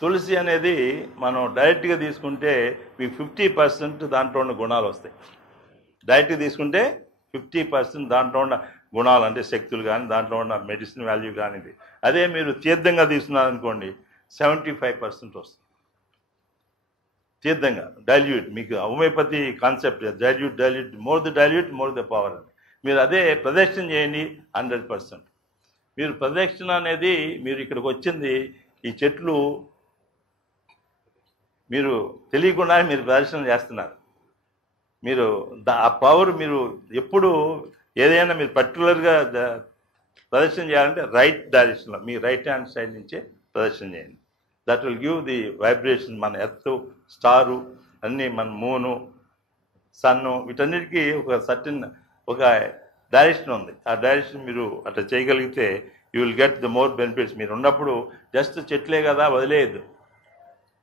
తులసి అనేది మనం డైరెక్ట్గా తీసుకుంటే మీకు 50% దాంట్లో ఉన్న గుణాలు వస్తాయి. డైరెక్ట్గా తీసుకుంటే 50% దాంట్లో ఉన్న గుణాలు అంటే శక్తులు కానీ దాంట్లో ఉన్న మెడిసిన్ వాల్యూ కానిది. అదే మీరు తీర్థంగా తీసుకున్నారనుకోండి 75% వస్తుంది. తీర్థంగా డైల్యూట్, మీకు homeopathy concept dilute more the power అని. మీరు అదే ప్రదక్షిణ చేయండి 100%. మీరు ప్రదక్షిణ అనేది మీరు ఇక్కడికి వచ్చింది ఈ చెట్లు మీరు తెలియకుండా మీరు ప్రదర్శన చేస్తున్నారు. మీరు ఆ పవర్ మీరు ఎప్పుడు ఏదైనా మీరు పర్టికులర్గా ప్రదర్శన చేయాలంటే రైట్ డైరెక్షన్లో మీ రైట్ హ్యాండ్ సైడ్ నుంచే ప్రదర్శన చేయండి. That will give the vibration. మన ఎర్త్, స్టారు అన్నీ, మన మూను, సన్ను, వీటన్నిటికీ ఒక సర్టన్ ఒక డైరెక్షన్ ఉంది. ఆ డైరెక్షన్ మీరు అట్లా చేయగలిగితే you will get the more benefits. మీరు ఉన్నప్పుడు జస్ట్ చెట్లే కదా వదిలేయద్దు,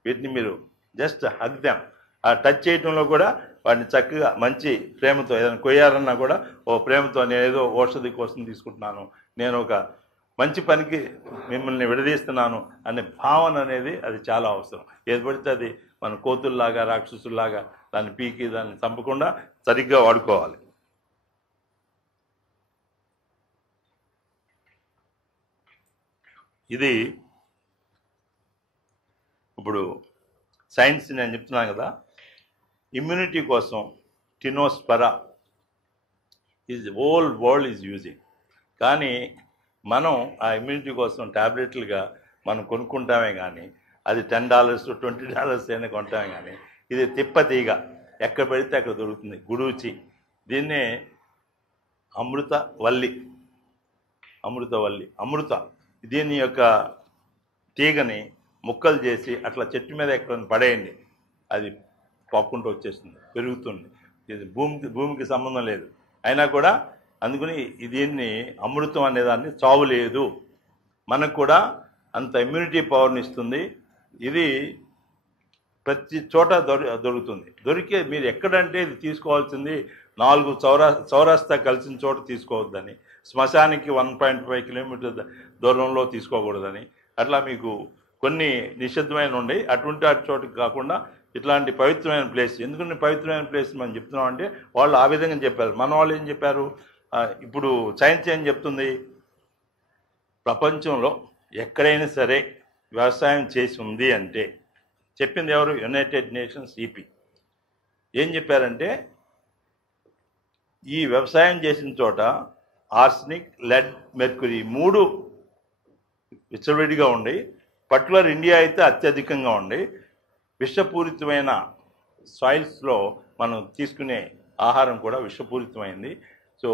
వీటిని మీరు జస్ట్ హగ్దాం. ఆ టచ్ చేయటంలో కూడా వాటిని చక్కగా మంచి ప్రేమతో ఏదైనా కొయ్యాలన్నా కూడా ఓ ప్రేమతో నేను ఏదో ఔషధి కోసం తీసుకుంటున్నాను, నేను ఒక మంచి పనికి మిమ్మల్ని విడదీస్తున్నాను అనే భావన అనేది అది చాలా అవసరం. ఏది పడితే అది మన కోతుల్లాగా రాక్షసుల్లాగా దాన్ని పీకి దాన్ని చంపకుండా సరిగ్గా వాడుకోవాలి. ఇది ఇప్పుడు సైన్స్ నేను చెప్తున్నాను కదా, ఇమ్యూనిటీ కోసం tinospora is whole world is using. కానీ మనం ఆ ఇమ్యూనిటీ కోసం ట్యాబ్లెట్లుగా మనం కొనుక్కుంటామే కానీ అది $10 $20 అయినా కొంటామే కానీ ఇది తిప్పతీగ ఎక్కడ పెడితే అక్కడ దొరుకుతుంది, గుడూచి. దీన్నే అమృతవల్లి. దీని యొక్క తీగని ముక్కలు చేసి అట్లా చెట్టు మీద ఎక్కడ పడేయండి, అది పాక్కుంటూ వచ్చేస్తుంది, పెరుగుతుంది. ఇది భూమికి సంబంధం లేదు. అయినా కూడా అందుకని దీన్ని అమృతం అనేదాన్ని చావు లేదు, మనకు కూడా అంత ఇమ్యూనిటీ పవర్ని ఇస్తుంది. ఇది ప్రతి చోట దొరుకుతుంది. దొరికే మీరు ఎక్కడంటే ఇది తీసుకోవాల్సింది 4 చౌరస్తా కలిసిన చోట తీసుకోవద్దని, శ్మశానికి 1.5 కిలోమీటర్ దూరంలో తీసుకోకూడదని, అట్లా మీకు కొన్ని నిషిద్ధమైన ఉన్నాయి. అటువంటి చోటుకి కాకుండా ఇట్లాంటి పవిత్రమైన ప్లేస్. ఎందుకంటే పవిత్రమైన ప్లేస్ మనం చెప్తున్నాం అంటే వాళ్ళు ఆ విధంగా చెప్పారు. మన వాళ్ళు ఏం చెప్పారు, ఇప్పుడు సైన్స్ ఏం చెప్తుంది, ప్రపంచంలో ఎక్కడైనా సరే వ్యవసాయం చేసి ఉంది అంటే చెప్పింది ఎవరు, యునైటెడ్ నేషన్స్ ఈపీ. ఏం చెప్పారంటే ఈ వ్యవసాయం చేసిన చోట ఆర్సనిక్, లెడ్, మెర్క్యూరీ 3 విచ్చలవిడిగా ఉండి, పర్టికులర్ ఇండియా అయితే అత్యధికంగా ఉండి, విషపూరితమైన సాయిల్స్లో మనం తీసుకునే ఆహారం కూడా విషపూరితమైంది. So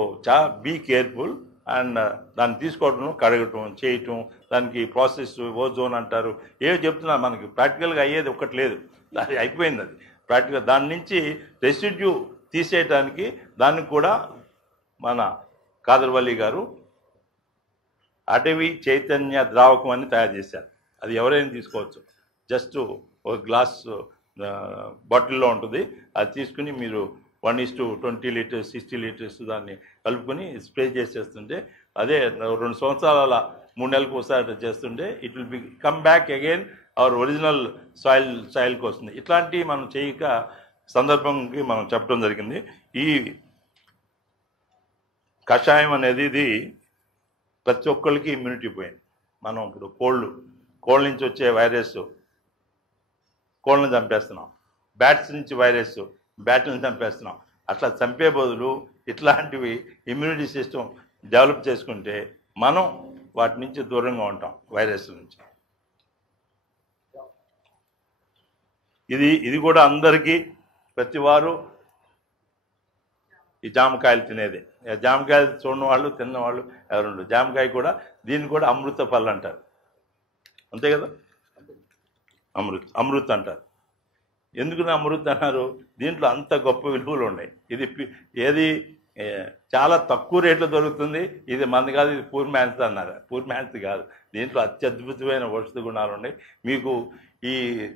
be careful. అండ్ దాన్ని తీసుకోవడం, కడగటం, చేయటం, దానికి ప్రాసెస్ ఓజోన్ అంటారు, ఏవి చెప్తున్నా మనకి ప్రాక్టికల్గా అయ్యేది ఒక్కటి లేదు, అది అయిపోయింది. అది ప్రాక్టికల్. దాని నుంచి రెసిడ్యూ తీసేయటానికి దానికి కూడా మన కాదర్వల్లి గారు అటవీ చైతన్య ద్రావకం అని తయారు చేశారు. అది ఎవరైనా తీసుకోవచ్చు. జస్ట్ ఒక గ్లాస్ బాటిల్లో ఉంటుంది, అది తీసుకుని మీరు 1:20 లీటర్స్ 60 లీటర్స్ దాన్ని కలుపుకొని స్ప్రే చేసేస్తుంటే, అదే 2 సంవత్సరాల 3 నెలలకు ఒకసారి చేస్తుంటే it will be come back again our original సాయిల్కి వస్తుంది. ఇట్లాంటివి మనం చేయక సందర్భంకి మనం చెప్పడం జరిగింది. ఈ కషాయం అనేది ఇది ప్రతి ఒక్కరికి ఇమ్యూనిటీ పోయింది. మనం ఇప్పుడు కోళ్ళ నుంచి వచ్చే వైరస్ కోళ్ళని చంపేస్తున్నాం, బ్యాట్స్ నుంచి వైరస్ బ్యాట్లను చంపేస్తున్నాం. అట్లా చంపే బదులు ఇట్లాంటివి ఇమ్యూనిటీ సిస్టమ్ డెవలప్ చేసుకుంటే మనం వాటి నుంచి దూరంగా ఉంటాం, వైరస్ నుంచి. ఇది కూడా అందరికీ ప్రతి వారు ఈ జామకాయలు తినేదే. జామకాయలు చూడని వాళ్ళు తిన్నవాళ్ళు ఎవరుండరు. జామకాయ కూడా దీన్ని కూడా అమృత పళ్ళు అంటారు, అంతే కదా, అమృత్ అంటారు. ఎందుకు అమృత్ అన్నారు, దీంట్లో అంత గొప్ప విలువలు ఉన్నాయి. ఏది చాలా తక్కువ రేట్లో దొరుకుతుంది, ఇది మంది కాదు, ఇది పూర్ మ్యాన్స్ అన్నారు. పూర్ మ్యాన్స్ కాదు, దీంట్లో అత్యద్భుతమైన ఔషధ గుణాలు ఉన్నాయి. మీకు ఈ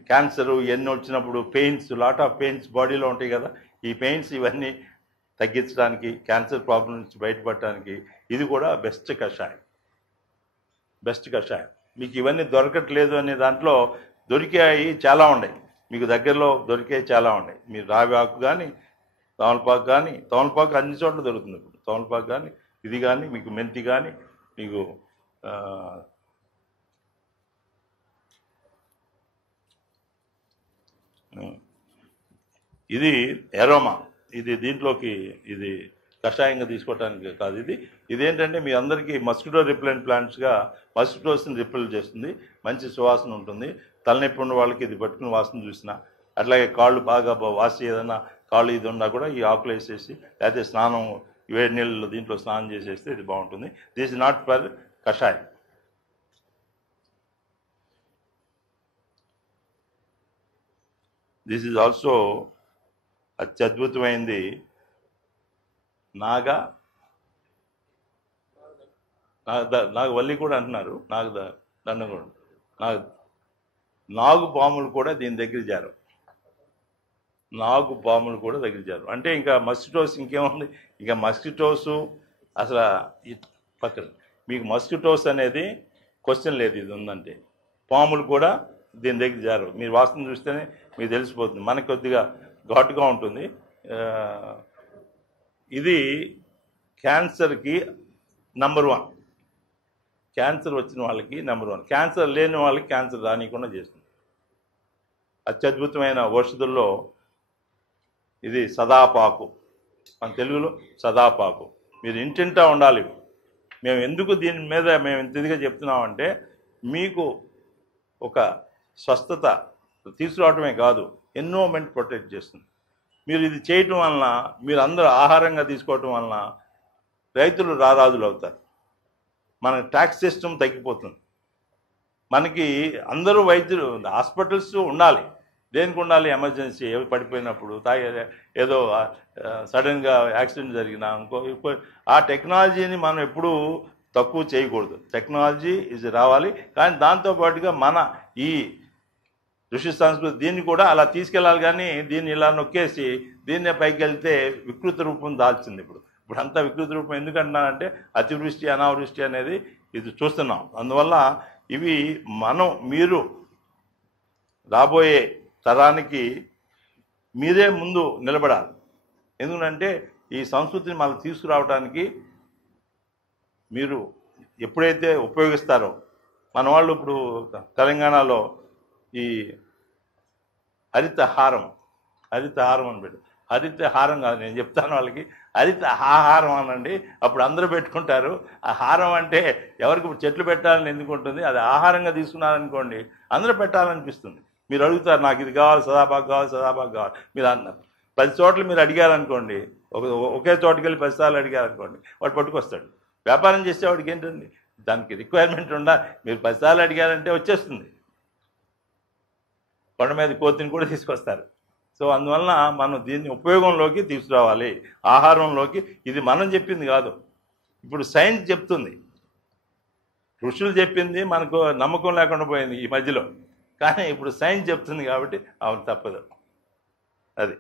క్యాన్సర్ ఇవన్నీ వచ్చినప్పుడు పెయిన్స్, లాట్ ఆఫ్ పెయిన్స్ బాడీలో ఉంటాయి కదా, ఈ పెయిన్స్ ఇవన్నీ తగ్గించడానికి, క్యాన్సర్ ప్రాబ్లం నుంచి బయటపడటానికి ఇది కూడా బెస్ట్ కషాయం. మీకు ఇవన్నీ దొరకట్లేదు అనే దాంట్లో దొరికాయి చాలా ఉన్నాయి, మీకు దగ్గరలో దొరికాయి చాలా ఉన్నాయి. మీరు రావి ఆకు కానీ తమలపాకు కానీ, తమలపాకు అన్ని చోట్ల దొరుకుతుంది ఇప్పుడు. తమలపాకు కానీ ఇది కానీ మీకు మెంతి కానీ మీకు ఇది ఎరోమా, ఇది దీంట్లోకి ఇది కషాయంగా తీసుకోవడానికి కాదు. ఇదేంటంటే మీ అందరికీ మస్కిటో రిపెలెంట్ ప్లాంట్స్గా మస్కిటోస్ని రిపెల్ చేస్తుంది, మంచి సువాసన ఉంటుంది. తలనొప్పి ఉన్న వాళ్ళకి ఇది పట్టుకుని వాసన చూసిన, అట్లాగే కాళ్ళు బాగా వాసి ఏదైనా కాళ్ళు ఇది ఉన్నా కూడా ఈ ఆకులు వేసేసి లేకపోతే స్నానం వేడి నీళ్ళలో దీంట్లో స్నానం చేసేస్తే ఇది బాగుంటుంది. దిస్ ఇస్ నాట్ ఫర్ కషాయం. దిస్ ఈజ్ ఆల్సో అత్యద్భుతమైంది నాగవల్లి కూడా అంటున్నారు, దండం కూడా నాగు పాములు కూడా దీని దగ్గర జారు, నాగు పాములు కూడా దగ్గర జారు. అంటే ఇంకా మస్కిటోస్ ఇంకేముంది, ఇంకా మస్కిటోసు అసలు పక్కన మీకు మస్కిటోస్ అనేది క్వశ్చన్ లేదు. ఇది ఉందంటే పాములు కూడా దీని దగ్గర జారు. మీరు వాసన చూస్తేనే మీకు తెలిసిపోతుంది. మనకి కొద్దిగా ఘాటుగా ఉంటుంది. ఇది క్యాన్సర్కి నంబర్ 1. క్యాన్సర్ వచ్చిన వాళ్ళకి నంబర్ 1, క్యాన్సర్ లేని వాళ్ళకి క్యాన్సర్ రానియకుండా చేస్తుంది. అత్యద్భుతమైన ఔషధుల్లో ఇది సదాపాకు, మన తెలుగులో సదాపాకు. మీరు ఇంటింటా ఉండాలి. మేము ఎందుకు దీని మీద మేము ఇంత ఇదిగా చెప్తున్నామంటే మీకు ఒక స్వస్థత తీసుకురావటమే కాదు, ఎన్విరాన్మెంట్ ప్రొటెక్ట్ చేస్తుంది. మీరు ఇది చేయటం వలన, మీరు అందరూ ఆహారంగా తీసుకోవటం వలన రైతులు రారాజులు అవుతారు. మన ట్యాక్స్ సిస్టమ్ తగ్గిపోతుంది. మనకి అందరూ వైద్యులు హాస్పిటల్స్ ఉండాలి. దేనికి ఉండాలి? ఎమర్జెన్సీ ఏవి పడిపోయినప్పుడు, ఏదో సడన్గా యాక్సిడెంట్ జరిగినా ఇంకో ఆ టెక్నాలజీని మనం ఎప్పుడూ తక్కువ చేయకూడదు. టెక్నాలజీ ఇది రావాలి, కానీ దాంతోపాటుగా మన ఈ ఋషి సంస్కృతి దీన్ని కూడా అలా తీసుకెళ్ళాలి. కానీ దీన్ని ఇలా నొక్కేసి దీన్నే పైకి వెళ్తే వికృత రూపం దాల్చింది. ఇప్పుడు అంతా వికృత రూపం ఎందుకంటున్నానంటే అతివృష్టి అనావృష్టి అనేది ఇది చూస్తున్నాం. అందువల్ల ఇవి మీరు రాబోయే తరానికి మీరే ముందు నిలబడాలి. ఎందుకంటే ఈ సంస్కృతిని మళ్ళీ తీసుకురావడానికి మీరు ఎప్పుడైతే ఉపయోగిస్తారో, మన వాళ్ళు ఇప్పుడు తెలంగాణలో ఈ హరితహారం అని పెట్టు. హరితహారం కాదు, నేను చెప్తాను వాళ్ళకి, హరిత ఆహారం అనండి. అప్పుడు అందరూ పెట్టుకుంటారు. ఆ హారం అంటే ఎవరికి ఇప్పుడు చెట్లు పెట్టాలని ఎందుకు ఉంటుంది, అది ఆహారంగా తీసుకున్నారనుకోండి అందరూ పెట్టాలనిపిస్తుంది. మీరు అడుగుతారు, నాకు ఇది కావాలి, సదాపాకు కావాలి. మీరు అన్నారు 10 చోట్ల మీరు అడిగారనుకోండి, ఒకే చోటుకి వెళ్ళి 10 సార్లు అడిగారనుకోండి, వాడు పట్టుకొస్తాడు. వ్యాపారం చేసేవాడికి ఏంటండి, దానికి రిక్వైర్మెంట్ ఉండాలి. మీరు 10 సార్లు అడిగారంటే వచ్చేస్తుంది. కొండ మీద కోతిని కూడా తీసుకొస్తారు. సో అందువలన మనం దీన్ని ఉపయోగంలోకి తీసుకురావాలి, ఆహారంలోకి. ఇది మనం చెప్పింది కాదు, ఇప్పుడు సైన్స్ చెప్తుంది. ఋషులు చెప్పింది మనకు నమ్మకం లేకుండా పోయింది ఈ మధ్యలో, కానీ ఇప్పుడు సైన్స్ చెప్తుంది కాబట్టి అవును తప్పదు. అది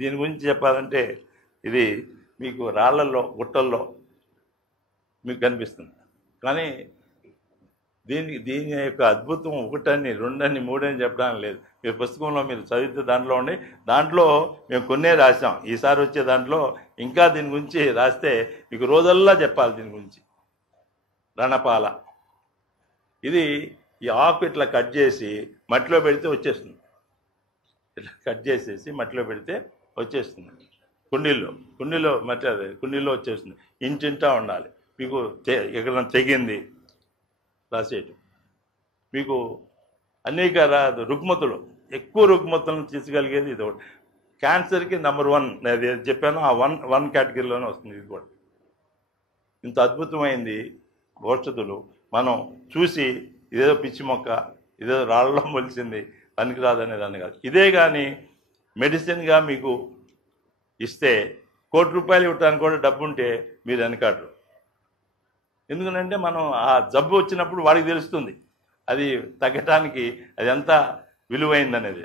దీని గురించి చెప్పాలంటే ఇది మీకు రాళ్లలో గుట్టల్లో మీకు కనిపిస్తుంది. కానీ దీని యొక్క అద్భుతం 1 అని 2 అని 3 అని చెప్పడానికి లేదు. మీరు పుస్తకంలో మీరు చదివితే దాంట్లో మేము కొన్నే రాసాం. ఈసారి వచ్చే దాంట్లో ఇంకా దీని గురించి రాస్తే మీకు రోజల్లా చెప్పాలి దీని గురించి. రణపాల, ఇది ఈ ఆకు ఇట్లా కట్ చేసి మట్టిలో పెడితే వచ్చేస్తుంది. ఇట్లా కట్ చేసేసి మట్టిలో పెడితే వచ్చేస్తుంది. కుండీలో మట్టి, అదే కుండీలో వచ్చేస్తుంది. ఇంటింటా ఉండాలి. మీకు ఎక్కడైనా తెగింది రాసేయటం. మీకు అనేక రుగ్మతులు, ఎక్కువ రుగ్మతులను తీర్చగలిగేది ఇది ఒకటి. క్యాన్సర్కి నంబర్ 1 నేను చెప్పాను, ఆ వన్ కేటగిరీలోనే వస్తుంది. ఇది కూడా ఇంత అద్భుతమైంది ఔషధులు మనం చూసి ఇదేదో పిచ్చి మొక్క, ఇదేదో రాళ్ళలో మొలిసింది, పనికిరాదనే దాన్ని కాదు. ఇదే కానీ మెడిసిన్గా మీకు ఇస్తే 1 కోటి రూపాయలు ఇవ్వటానికి కూడా డబ్బు ఉంటే మీరు వెనకాడరు. ఎందుకంటే మనం ఆ జబ్బు వచ్చినప్పుడు వాడికి తెలుస్తుంది అది తగ్గటానికి అది ఎంత విలువైంది అనేది.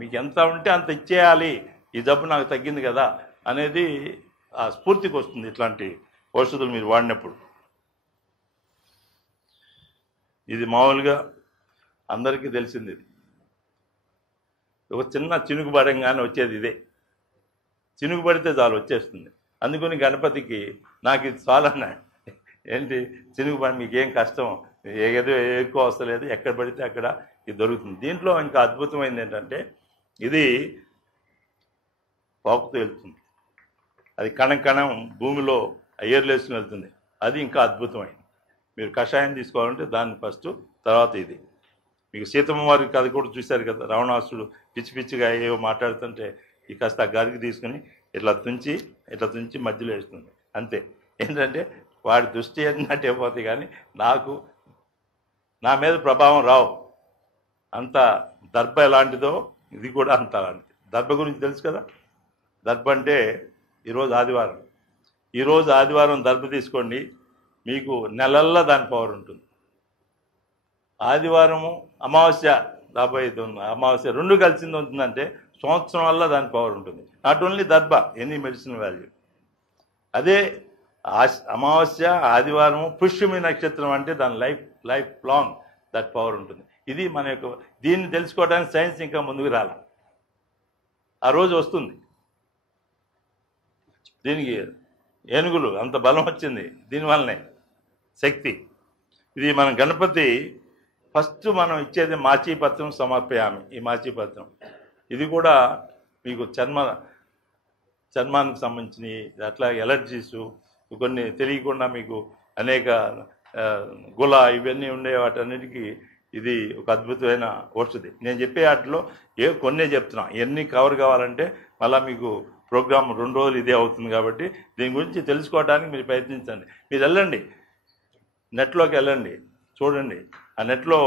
మీకు ఎంత ఉంటే అంత ఇచ్చేయాలి, ఈ జబ్బు నాకు తగ్గింది కదా అనేది ఆ స్ఫూర్తికి వస్తుంది ఇట్లాంటి ఔషధులు మీరు వాడినప్పుడు. ఇది మామూలుగా అందరికీ తెలిసింది. ఇది ఒక చిన్న చినుకు పడంగానే వచ్చేది ఇదే. చినుకు పడితే చాలు వచ్చేస్తుంది. అందుకని గణపతికి నాకు ఇది చాలన్నా. ఏంటి చినుకు పడి మీకేం కష్టం, ఏదో ఎక్కువ వస్తలేదు, ఎక్కడ పడితే అక్కడ ఇది దొరుకుతుంది. దీంట్లో ఇంకా అద్భుతమైంది ఏంటంటే ఇది పాకుతూ వెళ్తుంది. అది కణం కణం భూమిలో ఎయిర్లేసుకుని వెళ్తుంది. అది ఇంకా అద్భుతమైంది. మీరు కషాయం తీసుకోవాలంటే దాన్ని ఫస్ట్, తర్వాత ఇది. మీకు సీతమ్మ వారి కథ కూడా చూశారు కదా, రావణాసుడు పిచ్చి పిచ్చిగా ఏవో మాట్లాడుతుంటే ఈ కాస్త గరికి తీసుకుని ఇట్లా తుంచి మధ్యలో వేస్తుంది. అంతే. ఏంటంటే వాడి దృష్టి అన్నట్టు అయిపోతుంది, కానీ నా మీద ప్రభావం రావు. అంత దర్భ ఎలాంటిదో ఇది కూడా అంత అలాంటిది. దర్భ గురించి తెలుసు కదా. దర్భ అంటే ఈరోజు ఆదివారం దర్భ తీసుకోండి, మీకు నెలల్లో దాని పవర్ ఉంటుంది. ఆదివారము అమావాస్య రాబోయేది అమావాస్య రెండు కలిసింది ఉంటుందంటే సంవత్సరం వల్ల దాని పవర్ ఉంటుంది. నాట్ ఓన్లీ దర్భ, ఎనీ మెడిసిన్ వాల్యూ. అదే అమావాస్య ఆదివారము పుష్యమి నక్షత్రం అంటే దాని లైఫ్ లాంగ్ దట్ పవర్ ఉంటుంది. ఇది మన యొక్క దీన్ని తెలుసుకోవడానికి సైన్స్ ఇంకా ముందుకు రాల, ఆ రోజు వస్తుంది. దీనికి ఏనుగులు అంత బలం వచ్చింది దీనివల్లనే, శక్తి. ఇది మన గణపతి ఫస్ట్ మనం ఇచ్చేది మాచీపత్రం సమర్పయామి. ఈ మాచీపత్రం ఇది కూడా మీకు చర్మానికి సంబంధించినవి, అట్లా ఎలర్జీసు కొన్ని తెలియకుండా మీకు అనేక గుల ఇవన్నీ ఉండే వాటన్నిటికీ ఇది ఒక అద్భుతమైన ఔషధి. నేను చెప్పే వాటిలో కొన్నే చెప్తున్నా. ఎన్ని కవర్ కావాలంటే మళ్ళీ మీకు ప్రోగ్రామ్ 2 రోజులు ఇదే అవుతుంది. కాబట్టి దీని గురించి తెలుసుకోవడానికి మీరు ప్రయత్నించండి. మీరు వెళ్ళండి, నెట్లోకి వెళ్ళండి, చూడండి. ఆ నెట్లో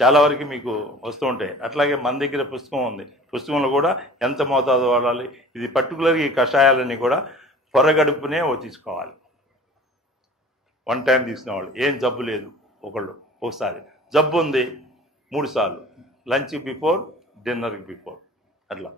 చాలా వరకు మీకు వస్తూ ఉంటాయి. అట్లాగే మన దగ్గర పుస్తకం ఉంది. పుస్తకంలో కూడా ఎంత మోతాదు వాడాలి, ఇది పర్టికులర్గా ఈ కషాయాలన్నీ కూడా పొరగడుపునే తీసుకోవాలి. 1 టైం తీసుకునేవాళ్ళు ఏం జబ్బు లేదు. ఒకసారి జబ్బు ఉంది 3 సార్లు, లంచ్కి బిఫోర్, డిన్నర్కి బిఫోర్, అట్లా.